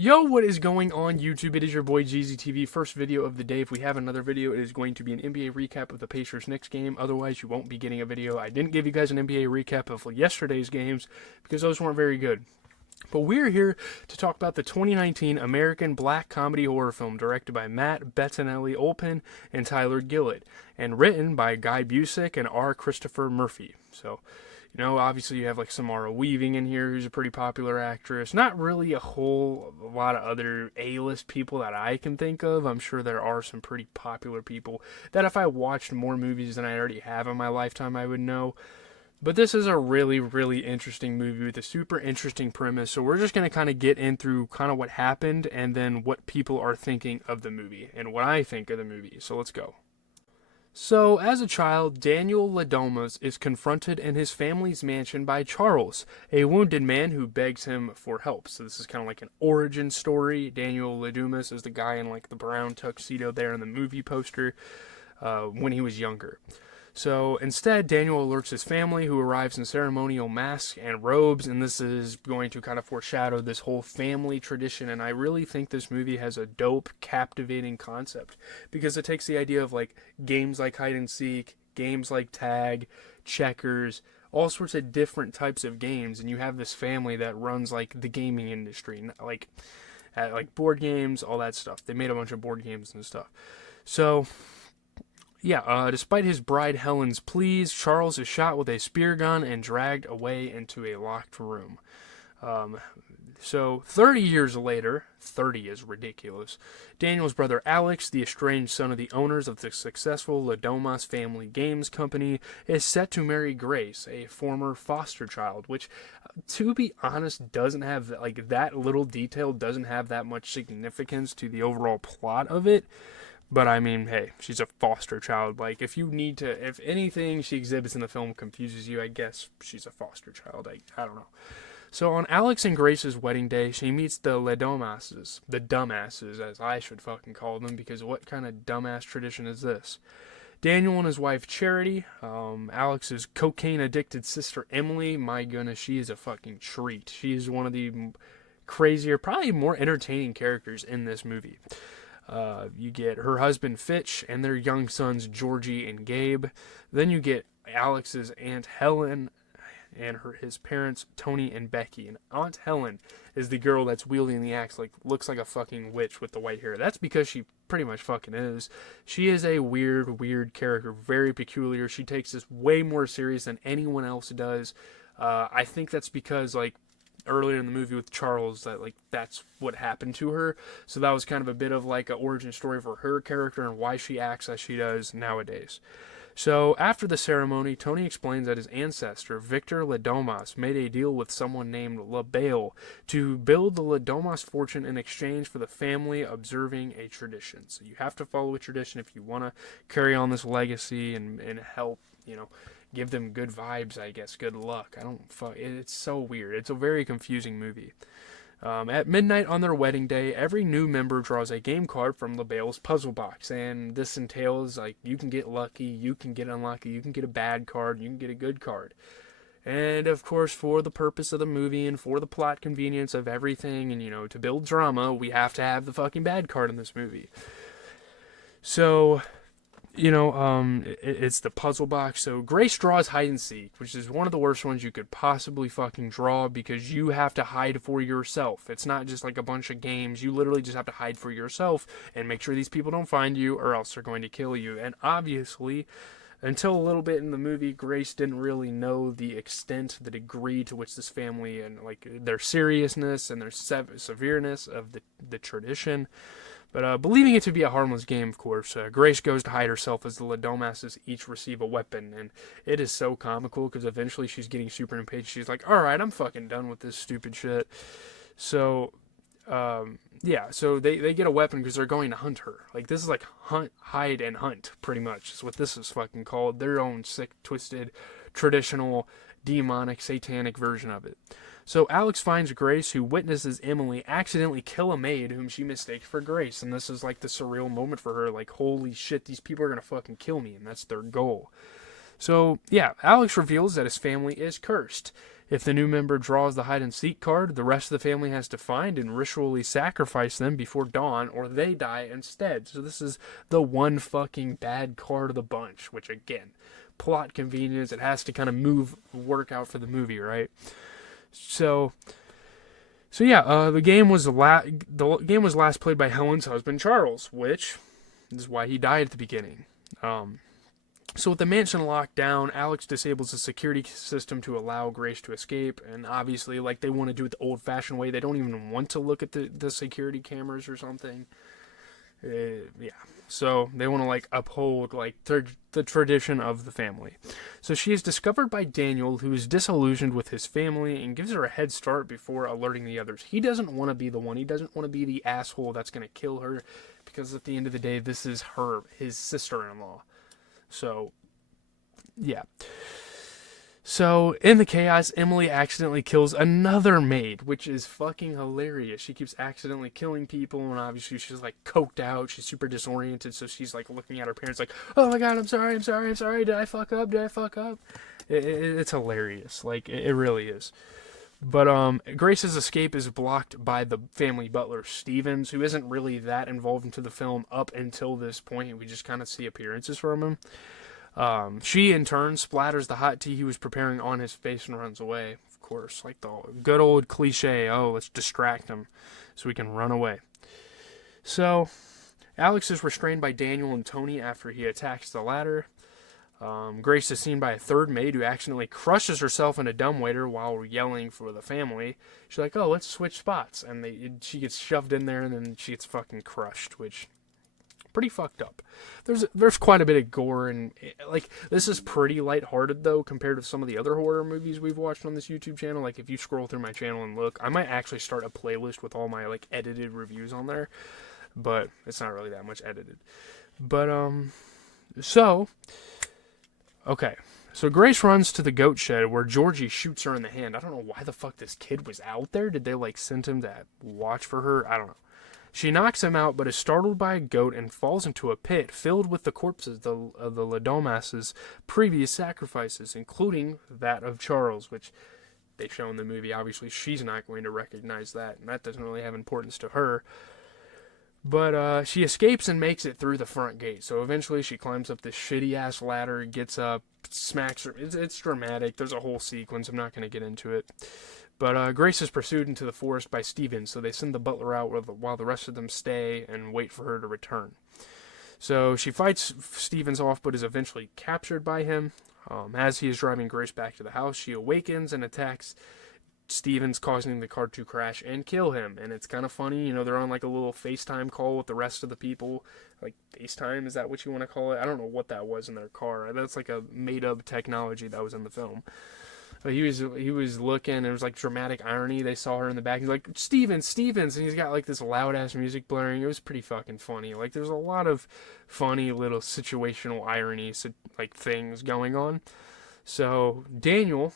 Yo, what is going on YouTube? It is your boy GZTV. First video of the day. If we have another video, it is going to be an NBA recap of the Pacers-Knicks game. Otherwise, you won't be getting a video. I didn't give you guys an NBA recap of yesterday's games because those weren't very good. But we're here to talk about the 2019 American black comedy horror film directed by Matt Bettinelli-Olpin and Tyler Gillett, and written by Guy Busick and R. Christopher Murphy. So, obviously you have Samara Weaving in here, who's a pretty popular actress. Not really a whole lot of other A-list people that I can think of. I'm sure there are some pretty popular people that if I watched more movies than I already have in my lifetime, I would know. But this is a really, really interesting movie with a super interesting premise. So we're just going to kind of get in through kind of what happened and then what people are thinking of the movie and what I think of the movie. So let's go. So, as a child, Daniel La Domas is confronted in his family's mansion by Charles, a wounded man who begs him for help. So this is kind of like an origin story. Daniel La Domas is the guy in the brown tuxedo there in the movie poster when he was younger. So instead, Daniel alerts his family, who arrives in ceremonial masks and robes, and this is going to kind of foreshadow this whole family tradition. And I really think this movie has a dope, captivating concept because it takes the idea of games like hide and seek, games like tag, checkers, all sorts of different types of games, and you have this family that runs the gaming industry, board games, all that stuff. They made a bunch of board games and stuff. So yeah, despite his bride Helen's pleas, Charles is shot with a spear gun and dragged away into a locked room. So 30 years later, 30 is ridiculous, Daniel's brother Alex, the estranged son of the owners of the successful La Domas family games company, is set to marry Grace, a former foster child, which, to be honest, doesn't have, that little detail doesn't have that much significance to the overall plot of it. But I mean, hey, she's a foster child. If anything she exhibits in the film confuses you, I guess she's a foster child. I don't know. So on Alex and Grace's wedding day, she meets the La Domases. The dumbasses, as I should fucking call them, because what kind of dumbass tradition is this? Daniel and his wife Charity, Alex's cocaine-addicted sister Emily, my goodness, she is a fucking treat. She is one of the crazier, probably more entertaining characters in this movie. You get her husband Fitch and their young sons Georgie and Gabe. Then you get Alex's Aunt Helen and his parents Tony and Becky. And Aunt Helen is the girl that's wielding the axe, looks like a fucking witch with the white hair. That's because she pretty much fucking is. She is a weird character, very peculiar. She takes this way more serious than anyone else does. I think that's because earlier in the movie with Charles that's what happened to her. So that was kind of a bit of an origin story for her character and why she acts as she does nowadays. So after the ceremony, Tony explains that his ancestor, Victor La Domas, made a deal with someone named La Bale to build the La Domas fortune in exchange for the family observing a tradition. So you have to follow a tradition if you want to carry on this legacy and help, give them good vibes, I guess, good luck. It's so weird. It's a very confusing movie. At midnight on their wedding day, every new member draws a game card from LaBelle's puzzle box, and this entails, you can get lucky, you can get unlucky, you can get a bad card, you can get a good card. And, of course, for the purpose of the movie and for the plot convenience of everything and, to build drama, we have to have the fucking bad card in this movie. So it's the puzzle box. So Grace draws hide and seek, which is one of the worst ones you could possibly fucking draw because you have to hide for yourself. It's not just a bunch of games. You literally just have to hide for yourself and make sure these people don't find you or else they're going to kill you. And obviously, until a little bit in the movie, Grace didn't really know the extent, the degree to which this family and their seriousness and their severeness of the tradition. But believing it to be a harmless game, of course, Grace goes to hide herself as the La Domases each receive a weapon, and it is so comical because eventually she's getting super impatient. She's like, alright, I'm fucking done with this stupid shit. So, so they get a weapon because they're going to hunt her. This is hunt, hide, and hunt, pretty much, is what this is fucking called. Their own sick, twisted, traditional, demonic, satanic version of it. So Alex finds Grace, who witnesses Emily accidentally kill a maid whom she mistakes for Grace. And this is the surreal moment for her. Holy shit, these people are going to fucking kill me. And that's their goal. So, yeah, Alex reveals that his family is cursed. If the new member draws the hide-and-seek card, the rest of the family has to find and ritually sacrifice them before dawn, or they die instead. So this is the one fucking bad card of the bunch, which, again, plot convenience. It has to kind of work out for the movie, right? So yeah, the game was last played by Helen's husband, Charles, which is why he died at the beginning. So with the mansion locked down, Alex disables the security system to allow Grace to escape, and obviously, like, they want to do it the old-fashioned way. They don't even want to look at the security cameras or something. Yeah. So they want to, like, uphold, like, the tradition of the family. So she is discovered by Daniel, who is disillusioned with his family, and gives her a head start before alerting the others. He doesn't want to be the one. He doesn't want to be the asshole that's going to kill her, because at the end of the day, this is his sister-in-law. So, yeah. So, in the chaos, Emily accidentally kills another maid, which is fucking hilarious. She keeps accidentally killing people, and obviously she's, like, coked out. She's super disoriented, so she's, like, looking at her parents like, oh my god, I'm sorry. Did I fuck up? It's hilarious. Like, it really is. But Grace's escape is blocked by the family butler, Stevens, who isn't really that involved into the film up until this point. We just kind of see appearances from him. She, in turn, splatters the hot tea he was preparing on his face and runs away. Of course, like the good old cliche, oh, let's distract him so we can run away. So, Alex is restrained by Daniel and Tony after he attacks the latter. Grace is seen by a third maid who accidentally crushes herself in a dumbwaiter while yelling for the family. She's like, oh, let's switch spots. And she gets shoved in there, and then she gets fucking crushed, which, pretty fucked up. There's quite a bit of gore, and, like, this is pretty lighthearted, though, compared to some of the other horror movies we've watched on this YouTube channel. Like, if you scroll through my channel and look, I might actually start a playlist with all my, like, edited reviews on there. But it's not really that much edited. But, okay, so Grace runs to the goat shed where Georgie shoots her in the hand. I don't know why the fuck this kid was out there. Did they, like, send him to watch for her? I don't know. She knocks him out, but is startled by a goat and falls into a pit filled with the corpses of the La Domas' previous sacrifices, including that of Charles, which they show in the movie. Obviously, she's not going to recognize that, and that doesn't really have importance to her. But she escapes and makes it through the front gate. So eventually she climbs up this shitty-ass ladder, gets up, smacks her. It's dramatic. There's a whole sequence. I'm not going to get into it. But Grace is pursued into the forest by Stevens, so they send the butler out while the rest of them stay and wait for her to return. So she fights Stevens off, but is eventually captured by him. As he is driving Grace back to the house, she awakens and attacks Stevens, causing the car to crash and kill him. And it's kind of funny, you know, they're on like a little FaceTime call with the rest of the people. Like, FaceTime, is that what you want to call it? I don't know what that was in their car. That's like a made-up technology that was in the film. But he was looking, and it was like dramatic irony. They saw her in the back. He's like, Stevens, and he's got like this loud-ass music blaring. It was pretty fucking funny. Like, there's a lot of funny little situational irony, like, things going on. So Daniel,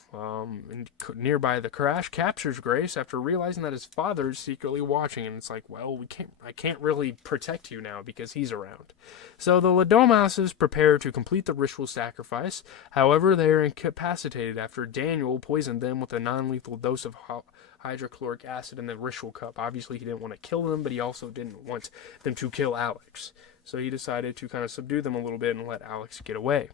nearby the crash, captures Grace after realizing that his father is secretly watching, and it's like, well, I can't really protect you now because he's around. So the La Domases prepare to complete the ritual sacrifice. However, they are incapacitated after Daniel poisoned them with a non-lethal dose of hydrochloric acid in the ritual cup. Obviously, he didn't want to kill them, but he also didn't want them to kill Alex. So he decided to kind of subdue them a little bit and let Alex get away.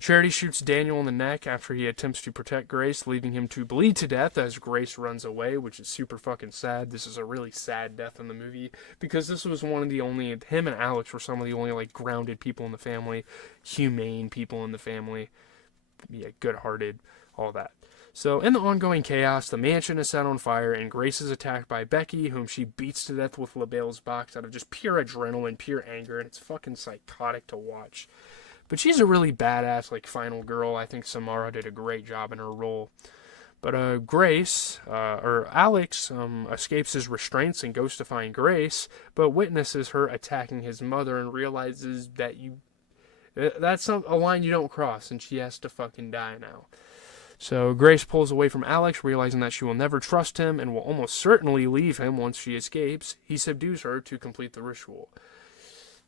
Charity shoots Daniel in the neck after he attempts to protect Grace, leaving him to bleed to death as Grace runs away, which is super fucking sad. This is a really sad death in the movie, because this was one of the only, him and Alex were some of the only, like, grounded people in the family, humane people in the family, yeah, good-hearted, all that. So, in the ongoing chaos, the mansion is set on fire, and Grace is attacked by Becky, whom she beats to death with LaBelle's box out of just pure adrenaline, pure anger, and it's fucking psychotic to watch. But she's a really badass, like, final girl. I think Samara did a great job in her role. But Alex escapes his restraints and goes to find Grace, but witnesses her attacking his mother and realizes that that's a line you don't cross, and she has to fucking die now. So Grace pulls away from Alex, realizing that she will never trust him and will almost certainly leave him once she escapes. He subdues her to complete the ritual.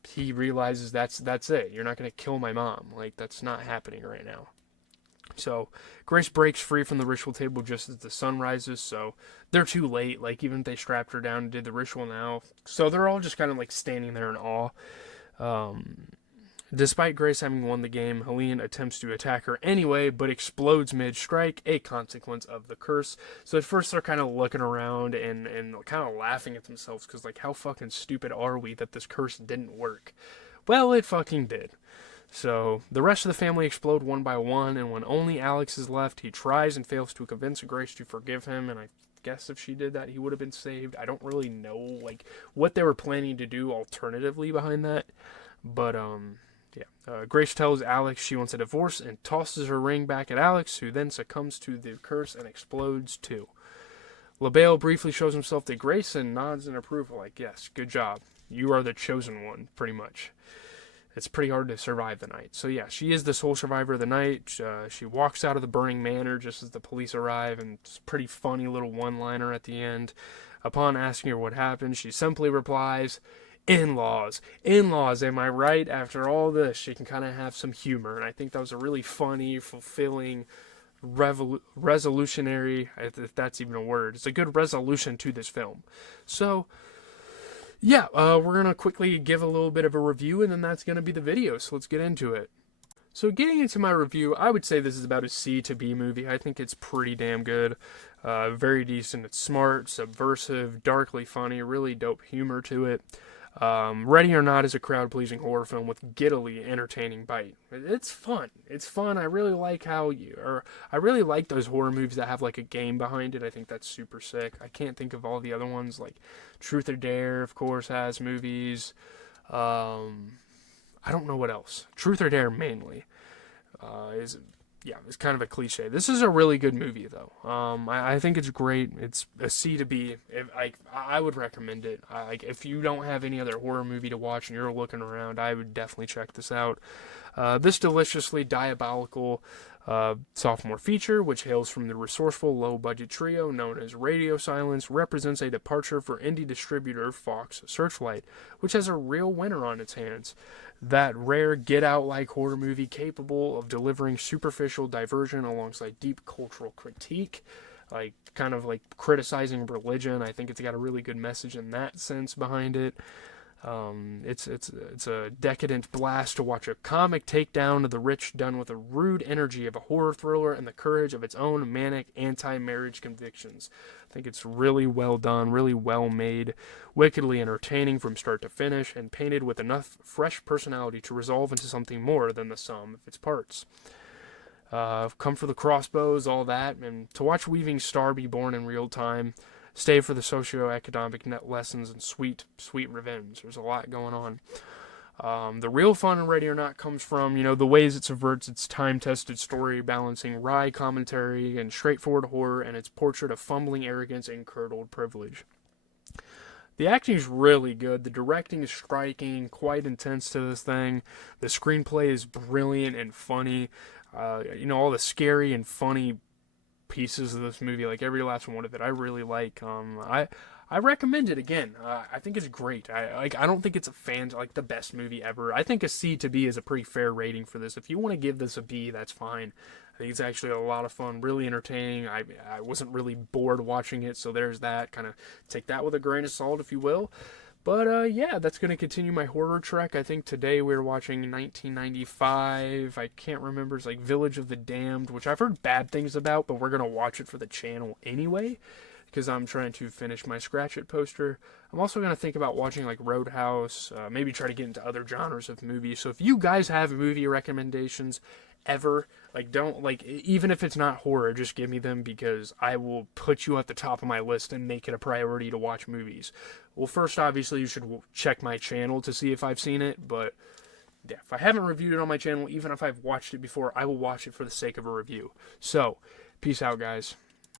He realizes that's it. You're not going to kill my mom. Like, that's not happening right now. So Grace breaks free from the ritual table just as the sun rises, so they're too late. Like, even if they strapped her down and did the ritual now. So they're all just kind of like standing there in awe. Um, Despite Grace having won the game, Helene attempts to attack her anyway, but explodes mid-strike, a consequence of the curse. So at first they're kind of looking around and kind of laughing at themselves, because like, how fucking stupid are we that this curse didn't work? Well, it fucking did. So the rest of the family explode one by one, and when only Alex is left, he tries and fails to convince Grace to forgive him, and I guess if she did that, he would have been saved. I don't really know like what they were planning to do alternatively behind that, but Grace tells Alex she wants a divorce and tosses her ring back at Alex, who then succumbs to the curse and explodes too. LaBelle briefly shows himself to Grace and nods in approval, like, yes, good job. You are the chosen one, pretty much. It's pretty hard to survive the night. So yeah, she is the sole survivor of the night. She walks out of the burning manor just as the police arrive, and it's a pretty funny little one-liner at the end. Upon asking her what happened, she simply replies, in-laws. In-laws, am I right? After all this, she can kind of have some humor, and I think that was a really funny, fulfilling, resolutionary, if that's even a word. It's a good resolution to this film. So yeah, we're going to quickly give a little bit of a review, and then that's going to be the video, so let's get into it. So getting into my review, I would say this is about a C to B movie. I think it's pretty damn good. Very decent. It's smart, subversive, darkly funny, really dope humor to it. Ready or Not is a crowd-pleasing horror film with giddily entertaining bite. It's fun. It's fun. I really like I really like those horror movies that have like a game behind it. I think that's super sick. I can't think of all the other ones, like Truth or Dare, of course, has movies. I don't know what else. Truth or Dare mainly it's kind of a cliche. This is a really good movie, though. I think it's great. It's a C to B. I would recommend it. If you don't have any other horror movie to watch and you're looking around, I would definitely check this out. This deliciously diabolical sophomore feature, which hails from the resourceful low-budget trio known as Radio Silence, represents a departure for indie distributor Fox Searchlight, which has a real winner on its hands. That rare get-out-like horror movie capable of delivering superficial diversion alongside deep cultural critique, like kind of like criticizing religion. I think it's got a really good message in that sense behind it. It's a decadent blast to watch a comic takedown of the rich done with the rude energy of a horror thriller and the courage of its own manic anti-marriage convictions. I think it's really well done, really well made, wickedly entertaining from start to finish, and painted with enough fresh personality to resolve into something more than the sum of its parts. Come for the crossbows, all that, and to watch Weaving Star be born in real time. Stay for the socioeconomic net lessons and sweet revenge. There's a lot going on. The real fun in Ready or Not comes from, the ways it subverts its time-tested story, balancing wry commentary and straightforward horror, and its portrait of fumbling arrogance and curdled privilege. The acting is really good. The directing is striking, quite intense to this thing. The screenplay is brilliant and funny. All the scary and funny pieces of this movie, like every last one of it, I really like. I recommend it again. I think it's great. I don't think it's the best movie ever. I think a C to B is a pretty fair rating for this. If you want to give this a B, that's fine. I think it's actually a lot of fun, really entertaining. I wasn't really bored watching it, so there's that. Kind of take that with a grain of salt, if you will. But that's going to continue my horror trek. I think today we're watching 1995. I can't remember. It's like Village of the Damned, which I've heard bad things about, but we're going to watch it for the channel anyway, because I'm trying to finish my Scratch It poster. I'm also going to think about watching like Roadhouse, maybe try to get into other genres of movies. So if you guys have movie recommendations ever, even if it's not horror, just give me them, because I will put you at the top of my list and make it a priority to watch movies. Well, first, obviously, you should check my channel to see if I've seen it, but yeah, if I haven't reviewed it on my channel, even if I've watched it before, I will watch it for the sake of a review. So, peace out, guys.